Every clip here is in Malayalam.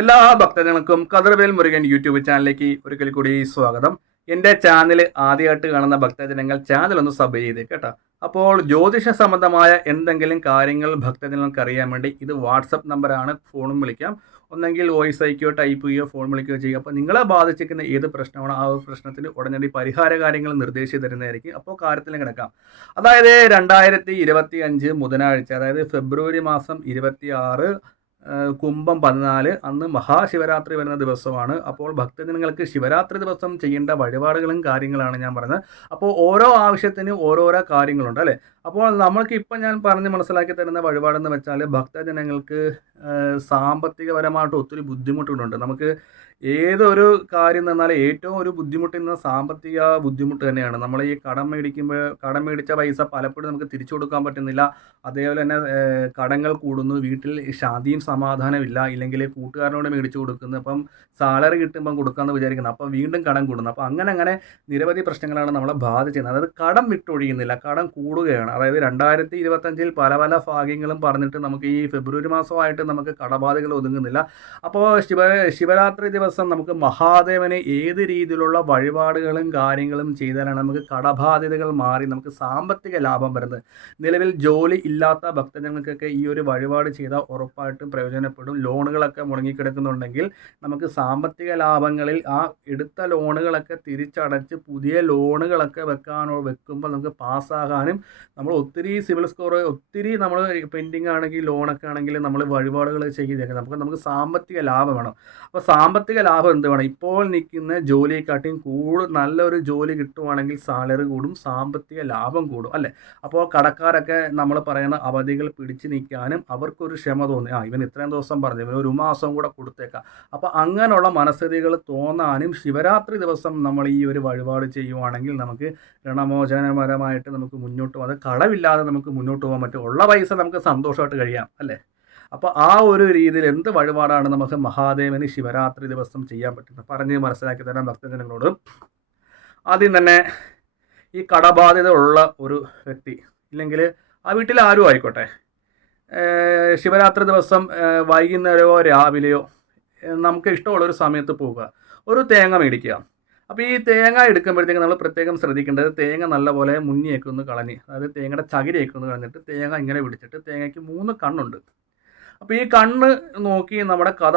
എല്ലാ ഭക്തജനങ്ങൾക്കും കതിർവേൽ മുരുകൻ യൂട്യൂബ് ചാനലിലേക്ക് ഒരിക്കൽ കൂടി സ്വാഗതം. എന്റെ ചാനൽ ആദ്യമായിട്ട് കാണുന്ന ഭക്തജനങ്ങൾ ചാനൽ ഒന്ന് സബ് ചെയ്തേ കേട്ടോ. അപ്പോൾ ജ്യോതിഷ സംബന്ധമായ എന്തെങ്കിലും കാര്യങ്ങൾ ഭക്തജനങ്ങൾക്ക് അറിയാൻ വേണ്ടി ഇത് വാട്സപ്പ് നമ്പറാണ് ഫോണും വിളിക്കാം. ഒന്നെങ്കിൽ വോയിസ് അയക്കുകയോ ടൈപ്പ് ചെയ്യുകയോ ഫോൺ വിളിക്കുകയോ ചെയ്യുക. അപ്പോൾ നിങ്ങളെ ബാധിച്ചിരിക്കുന്ന ഏത് പ്രശ്നമാണോ ആ പ്രശ്നത്തിന് ഉടനടി പരിഹാര കാര്യങ്ങൾ നിർദ്ദേശിച്ച് തരുന്നതായിരിക്കും. അപ്പോൾ കാര്യത്തിൽ കിടക്കാം. അതായത് രണ്ടായിരത്തി ഇരുപത്തി അഞ്ച് ബുധനാഴ്ച അതായത് ഫെബ്രുവരി മാസം ഇരുപത്തി ആറ് കുംഭം പതിനാല് അന്ന് മഹാശിവരാത്രി വരുന്ന ദിവസമാണ്. അപ്പോൾ ഭക്തജനങ്ങൾക്ക് ശിവരാത്രി ദിവസം ചെയ്യേണ്ട വഴിപാടുകളും കാര്യങ്ങളാണ് ഞാൻ പറഞ്ഞത്. അപ്പോൾ ഓരോ ആവശ്യത്തിന് ഓരോരോ കാര്യങ്ങളുണ്ട് അല്ലേ? അപ്പോൾ നമ്മൾക്ക് ഇപ്പം ഞാൻ പറഞ്ഞ് മനസ്സിലാക്കി തരുന്ന വഴിപാടെന്ന് വെച്ചാൽ ഭക്തജനങ്ങൾക്ക് സാമ്പത്തികപരമായിട്ട് ഒത്തിരി ബുദ്ധിമുട്ടുകളുണ്ട്. നമുക്ക് ഏതൊരു കാര്യം പറഞ്ഞാൽ ഏറ്റവും ഒരു ബുദ്ധിമുട്ടുന്ന സാമ്പത്തിക ബുദ്ധിമുട്ട് തന്നെയാണ്. നമ്മൾ ഈ കടം മേടിക്കുമ്പോൾ കടം മേടിച്ച പൈസ പലപ്പോഴും നമുക്ക് തിരിച്ചു കൊടുക്കാൻ പറ്റുന്നില്ല. അതേപോലെ തന്നെ കടങ്ങൾ കൂടുന്നു. വീട്ടിൽ ശാന്തിയും സമാധാനമില്ല ഇല്ലെങ്കിൽ കൂട്ടുകാരനോട് മേടിച്ചു കൊടുക്കുന്നു. അപ്പം സാലറി കിട്ടുമ്പം കൊടുക്കാമെന്ന് വിചാരിക്കുന്നു. അപ്പം വീണ്ടും കടം കൂടുന്നു. അപ്പം അങ്ങനെ അങ്ങനെ നിരവധി പ്രശ്നങ്ങളാണ് നമ്മളെ ബാധിച്ചിരുന്നത്. അതായത് കടം വിട്ടൊഴിയുന്നില്ല. കടം കൂടുകയാണ്. അതായത് രണ്ടായിരത്തി ഇരുപത്തഞ്ചിൽ പല പല ഭാഗ്യങ്ങളും പറഞ്ഞിട്ട് നമുക്ക് ഈ ഫെബ്രുവരി മാസമായിട്ട് നമുക്ക് കടബാധകൾ ഒതുങ്ങുന്നില്ല. അപ്പോൾ ശിവ ശിവരാത്രി ദിവസം നമുക്ക് മഹാദേവനെ ഏത് രീതിയിലുള്ള വഴിപാടുകളും കാര്യങ്ങളും ചെയ്താലാണ് നമുക്ക് കടബാധ്യതകൾ മാറി നമുക്ക് സാമ്പത്തിക ലാഭം വരുന്നത്. നിലവിൽ ജോലി ഇല്ലാത്ത ഭക്തജനങ്ങൾക്കൊക്കെ ഈ ഒരു വഴിപാട് ചെയ്താൽ ഉറപ്പായിട്ടും പ്രയോജനപ്പെടും. ലോണുകളൊക്കെ മുടങ്ങിക്കിടക്കുന്നുണ്ടെങ്കിൽ നമുക്ക് സാമ്പത്തിക ലാഭങ്ങളിൽ ആ എടുത്ത ലോണുകളൊക്കെ തിരിച്ചടച്ച് പുതിയ ലോണുകളൊക്കെ വെക്കാനോ വെക്കുമ്പോൾ നമുക്ക് പാസ്സാകാനും നമ്മൾ ഒത്തിരി സിവിൽ സ്കോർ ഒത്തിരി നമ്മൾ പെൻഡിങ് ആണെങ്കിൽ ലോണൊക്കെ ആണെങ്കിൽ നമ്മൾ വഴിപാടുകൾ ചെയ്തേക്കാം നമുക്ക് നമുക്ക് സാമ്പത്തിക ലാഭം വേണം. അപ്പോൾ സാമ്പത്തിക ലാഭം എന്ത് വേണം? ഇപ്പോൾ നിൽക്കുന്ന ജോലിയെക്കാട്ടിയും കൂടുതൽ നല്ലൊരു ജോലി കിട്ടുവാണെങ്കിൽ സാലറി കൂടും സാമ്പത്തിക ലാഭം കൂടും അല്ലേ? അപ്പോൾ കടക്കാരൊക്കെ നമ്മൾ പറയുന്ന അവധികൾ പിടിച്ചു നിൽക്കാനും അവർക്കൊരു ക്ഷമ തോന്നി. ആ ഇവൻ ഇത്രയും ദിവസം പറഞ്ഞു. ഇവൻ ഒരു മാസം കൂടെ കൊടുത്തേക്കാം. അപ്പോൾ അങ്ങനെയുള്ള മനസ്ഥിതികൾ തോന്നാനും ശിവരാത്രി ദിവസം നമ്മൾ ഈ ഒരു വഴിപാട് ചെയ്യുവാണെങ്കിൽ നമുക്ക് ഋണമോചനപരമായിട്ട് നമുക്ക് മുന്നോട്ട് അത് കളവില്ലാതെ നമുക്ക് മുന്നോട്ട് പോകാൻ പറ്റും. ഉള്ള പൈസ നമുക്ക് സന്തോഷമായിട്ട് കഴിയാം അല്ലേ? അപ്പോൾ ആ ഒരു രീതിയിൽ എന്ത് വഴിപാടാണ് നമുക്ക് മഹാദേവന് ശിവരാത്രി ദിവസം ചെയ്യാൻ പറ്റുന്നത്? പറഞ്ഞ് മനസ്സിലാക്കി തരാൻ ഭക്തജനങ്ങളോട് ആദ്യം തന്നെ ഈ കടബാധ്യത ഉള്ള ഒരു വ്യക്തി ഇല്ലെങ്കിൽ ആ വീട്ടിൽ ആരും ആയിക്കോട്ടെ. ശിവരാത്രി ദിവസം വൈകുന്നേരമോ രാവിലെയോ നമുക്ക് ഇഷ്ടമുള്ള ഒരു സമയത്ത് പോവുക. ഒരു തേങ്ങ മേടിക്കുക. അപ്പോൾ ഈ തേങ്ങ എടുക്കുമ്പോഴത്തേക്ക് നമ്മൾ പ്രത്യേകം ശ്രദ്ധിക്കേണ്ടത് തേങ്ങ നല്ലപോലെ മുന്നിയൊക്കെ ഒന്ന് കളഞ്ഞ് അതായത് തേങ്ങയുടെ ചകിരിയൊക്കെ ഒന്ന് കളഞ്ഞിട്ട് തേങ്ങ ഇങ്ങനെ പിടിച്ചിട്ട് തേങ്ങയ്ക്ക് മൂന്ന് കണ്ണുണ്ട്. അപ്പോൾ ഈ കണ്ണ് നോക്കി നമ്മുടെ കഥ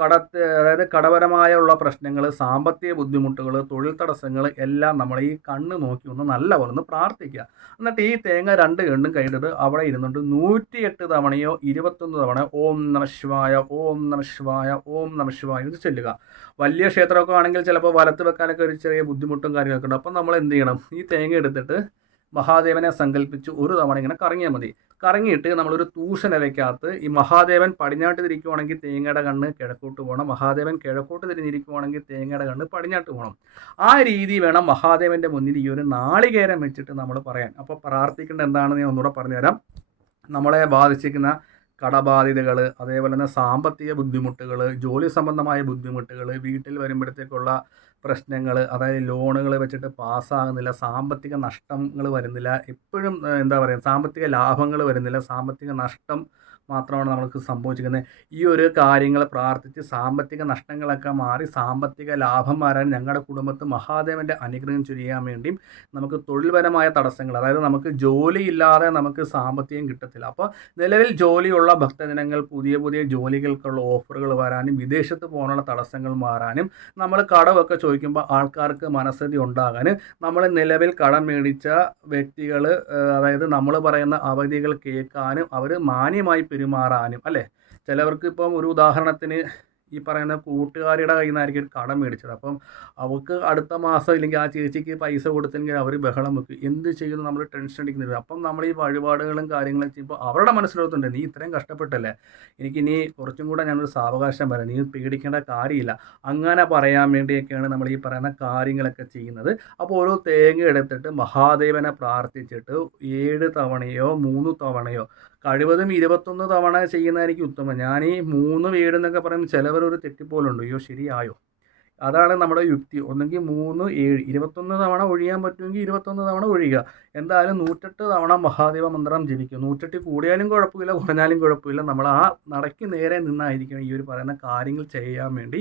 കട അതായത് കടപരമായുള്ള പ്രശ്നങ്ങൾ സാമ്പത്തിക ബുദ്ധിമുട്ടുകൾ തൊഴിൽ തടസ്സങ്ങൾ എല്ലാം നമ്മൾ ഈ കണ്ണ് നോക്കി ഒന്ന് നല്ലപോലെ ഒന്ന് പ്രാർത്ഥിക്കുക. എന്നിട്ട് ഈ തേങ്ങ രണ്ട് കണ്ണും കഴിഞ്ഞിട്ട് അവിടെ ഇരുന്നുകൊണ്ട് നൂറ്റിയെട്ട് തവണയോ ഇരുപത്തൊന്ന് തവണ ഓം നമശിവായ ഓം നമശിവായ ഓം നമശിവായ എന്ന് ചൊല്ലുക. വലിയ ക്ഷേത്രമൊക്കെ ആണെങ്കിൽ ചിലപ്പോൾ വലത്ത് വെക്കാനൊക്കെ ഒരു ചെറിയ ബുദ്ധിമുട്ടും കാര്യങ്ങളൊക്കെ ഉണ്ട്. അപ്പം നമ്മൾ എന്ത് ചെയ്യണം? ഈ തേങ്ങ എടുത്തിട്ട് മഹാദേവനെ സങ്കല്പിച്ച് ഒരു തവണ ഇങ്ങനെ കറങ്ങിയാൽ മതി. കറങ്ങിയിട്ട് നമ്മളൊരു തൂഷനിലയ്ക്കകത്ത് ഈ മഹാദേവൻ പടിഞ്ഞാട്ട് തിരിക്കുവാണെങ്കിൽ തേങ്ങയുടെ കണ്ണ് കിഴക്കോട്ട് പോകണം. മഹാദേവൻ കിഴക്കോട്ട് തിരിഞ്ഞിരിക്കുവാണെങ്കിൽ തേങ്ങയുടെ കണ്ണ് പടിഞ്ഞാട്ട് പോകണം. ആ രീതി വേണം മഹാദേവന്റെ മുന്നിൽ ഈ ഒരു നാളികേരം വെച്ചിട്ട് നമ്മൾ പറയാൻ. അപ്പോൾ പ്രാർത്ഥിക്കേണ്ട എന്താണെന്ന് ഞാൻ ഒന്നുകൂടെ പറഞ്ഞുതരാം. നമ്മളെ ബാധിച്ചിരിക്കുന്ന കടബാധിതകൾ അതേപോലെ തന്നെ സാമ്പത്തിക ബുദ്ധിമുട്ടുകൾ ജോലി സംബന്ധമായ ബുദ്ധിമുട്ടുകൾ വീട്ടിൽ വരുമ്പോഴത്തേക്കുള്ള പ്രശ്നങ്ങൾ അതായത് ലോണുകൾ വെച്ചിട്ട് പാസ്സാകുന്നില്ല സാമ്പത്തിക നഷ്ടങ്ങൾ വരുന്നില്ല എപ്പോഴും എന്താ പറയുക സാമ്പത്തിക ലാഭങ്ങൾ വരുന്നില്ല സാമ്പത്തിക നഷ്ടം മാത്രമാണ് നമുക്ക് സംഭവിച്ചിരിക്കുന്നത്. ഈ ഒരു കാര്യങ്ങൾ പ്രാർത്ഥിച്ച് സാമ്പത്തിക നഷ്ടങ്ങളൊക്കെ മാറി സാമ്പത്തിക ലാഭം മാറാൻ ഞങ്ങളുടെ കുടുംബത്ത് മഹാദേവന്റെ അനുഗ്രഹം ചൊരിയാൻ വേണ്ടിയും നമുക്ക് തൊഴിൽപരമായ തടസ്സങ്ങൾ അതായത് നമുക്ക് ജോലി ഇല്ലാതെ നമുക്ക് സാമ്പത്തികം കിട്ടത്തില്ല. അപ്പോൾ നിലവിൽ ജോലിയുള്ള ഭക്തജനങ്ങൾ പുതിയ പുതിയ ജോലികൾക്കുള്ള ഓഫറുകൾ വരാനും വിദേശത്ത് പോകാനുള്ള തടസ്സങ്ങൾ മാറാനും നമ്മൾ കടമൊക്കെ ചോദിക്കുമ്പോൾ ആൾക്കാർക്ക് മനസ്സതി ഉണ്ടാകാനും നമ്മൾ നിലവിൽ കടം മേടിച്ച വ്യക്തികൾ അതായത് നമ്മൾ പറയുന്ന അവധികൾ കേൾക്കാനും അവർ മാന്യമായി പെരുമാറാനും അല്ലേ? ചിലവർക്ക് ഇപ്പം ഒരു ഉദാഹരണത്തിന് ഈ പറയുന്ന കൂട്ടുകാരിയുടെ കയ്യിൽ നിന്നായിരിക്കും കടം മേടിച്ചത്. അപ്പം അവർക്ക് അടുത്ത മാസം ഇല്ലെങ്കിൽ ആ ചേച്ചിക്ക് പൈസ കൊടുത്തെങ്കിൽ അവർ ബഹളം വെക്കും. എന്ത് ചെയ്യുന്നു? നമ്മൾ ടെൻഷൻ അടിക്കുന്നില്ല. അപ്പം നമ്മൾ ഈ വഴിപാടുകളും കാര്യങ്ങളും ചെയ്യുമ്പോൾ അവരുടെ മനസ്സിലാകുന്നുണ്ട് നീ ഇത്രയും കഷ്ടപ്പെട്ടല്ലേ? എനിക്ക് ഇനി കുറച്ചും കൂടെ ഞാനൊരു സാവകാശം വരാം. നീ പേടിക്കേണ്ട കാര്യമില്ല. അങ്ങനെ പറയാൻ വേണ്ടിയൊക്കെയാണ് നമ്മൾ ഈ പറയുന്ന കാര്യങ്ങളൊക്കെ ചെയ്യുന്നത്. അപ്പോൾ ഓരോ തേങ്ങ എടുത്തിട്ട് മഹാദേവനെ പ്രാർത്ഥിച്ചിട്ട് ഏഴ് തവണയോ മൂന്ന് തവണയോ കഴിവതും ഇരുപത്തൊന്ന് തവണ ചെയ്യുന്നതായിരിക്കും ഉത്തമം. ഞാൻ ഈ മൂന്ന് വീട് എന്നൊക്കെ പറയുമ്പോൾ ചിലവരൊരു തെറ്റിപ്പോലുണ്ട്. അയ്യോ ശരിയായോ? അതാണ് നമ്മുടെ യുക്തി. ഒന്നെങ്കിൽ മൂന്ന് ഏഴ് ഇരുപത്തൊന്ന് തവണ ഒഴിയാൻ പറ്റുമെങ്കിൽ ഇരുപത്തൊന്ന് തവണ ഒഴിയുക. എന്തായാലും നൂറ്റെട്ട് തവണ മഹാദേവ മന്ത്രം ജപിക്കും. നൂറ്റെട്ട് കൂടിയാലും കുഴപ്പമില്ല കുറഞ്ഞാലും കുഴപ്പമില്ല. നമ്മൾ ആ നടക്ക് നേരെ നിന്നായിരിക്കണം ഈ ഒരു പറയുന്ന കാര്യങ്ങൾ ചെയ്യാൻ വേണ്ടി.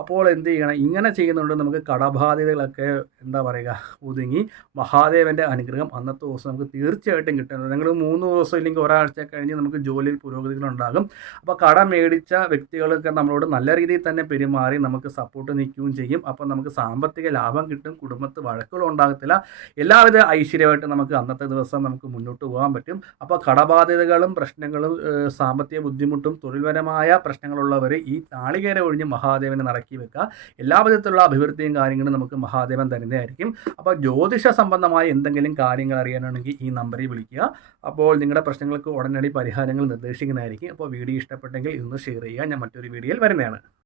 അപ്പോൾ എന്ത് ചെയ്യണം? ഇങ്ങനെ ചെയ്യുന്നുണ്ട് നമുക്ക് കടബാധ്യതകളൊക്കെ എന്താ പറയുക? ഒതുങ്ങി മഹാദേവന്റെ അനുഗ്രഹം അന്നത്തെ ദിവസം നമുക്ക് തീർച്ചയായിട്ടും കിട്ടുന്നത് നിങ്ങൾ മൂന്ന് ദിവസം ഇല്ലെങ്കിൽ ഒരാഴ്ച കഴിഞ്ഞ് നമുക്ക് ജോലിയിൽ പുരോഗതികളുണ്ടാകും. അപ്പോൾ കട മേടിച്ച വ്യക്തികളൊക്കെ നമ്മളോട് നല്ല രീതിയിൽ തന്നെ പെരുമാറി നമുക്ക് സപ്പോർട്ട് നിൽക്കുകയും ചെയ്യും. അപ്പം നമുക്ക് സാമ്പത്തിക ലാഭം കിട്ടും കുടുംബത്ത് വഴക്കുകളും ഉണ്ടാകത്തില്ല. എല്ലാവിധ ഐശ്വര്യമായിട്ട് നമുക്ക് അന്നത്തെ ദിവസം നമുക്ക് മുന്നോട്ട് പോകാൻ പറ്റും. അപ്പോൾ കടബാധ്യതകളും പ്രശ്നങ്ങളും സാമ്പത്തിക ബുദ്ധിമുട്ടും തൊഴിൽപരമായ പ്രശ്നങ്ങളുള്ളവർ ഈ താളികേര ഒഴിഞ്ഞ് മഹാദേവനെ നടക്കി വെക്കുക. എല്ലാ വിധത്തിലുള്ള അഭിവൃദ്ധിയും കാര്യങ്ങളും നമുക്ക് മഹാദേവൻ തരുന്നതായിരിക്കും. അപ്പോൾ ജ്യോതിഷ സംബന്ധമായ എന്തെങ്കിലും കാര്യങ്ങൾ അറിയാനാണെങ്കിൽ ഈ നമ്പറിൽ വിളിക്കുക. അപ്പോൾ നിങ്ങളുടെ പ്രശ്നങ്ങൾക്ക് ഉടനടി പരിഹാരങ്ങൾ നിർദ്ദേശിക്കുന്നതായിരിക്കും. അപ്പോൾ വീഡിയോ ഇഷ്ടപ്പെട്ടെങ്കിൽ ഇന്ന് ഷെയർ ചെയ്യുക. ഞാൻ മറ്റൊരു വീഡിയോയിൽ വരുന്നതാണ്.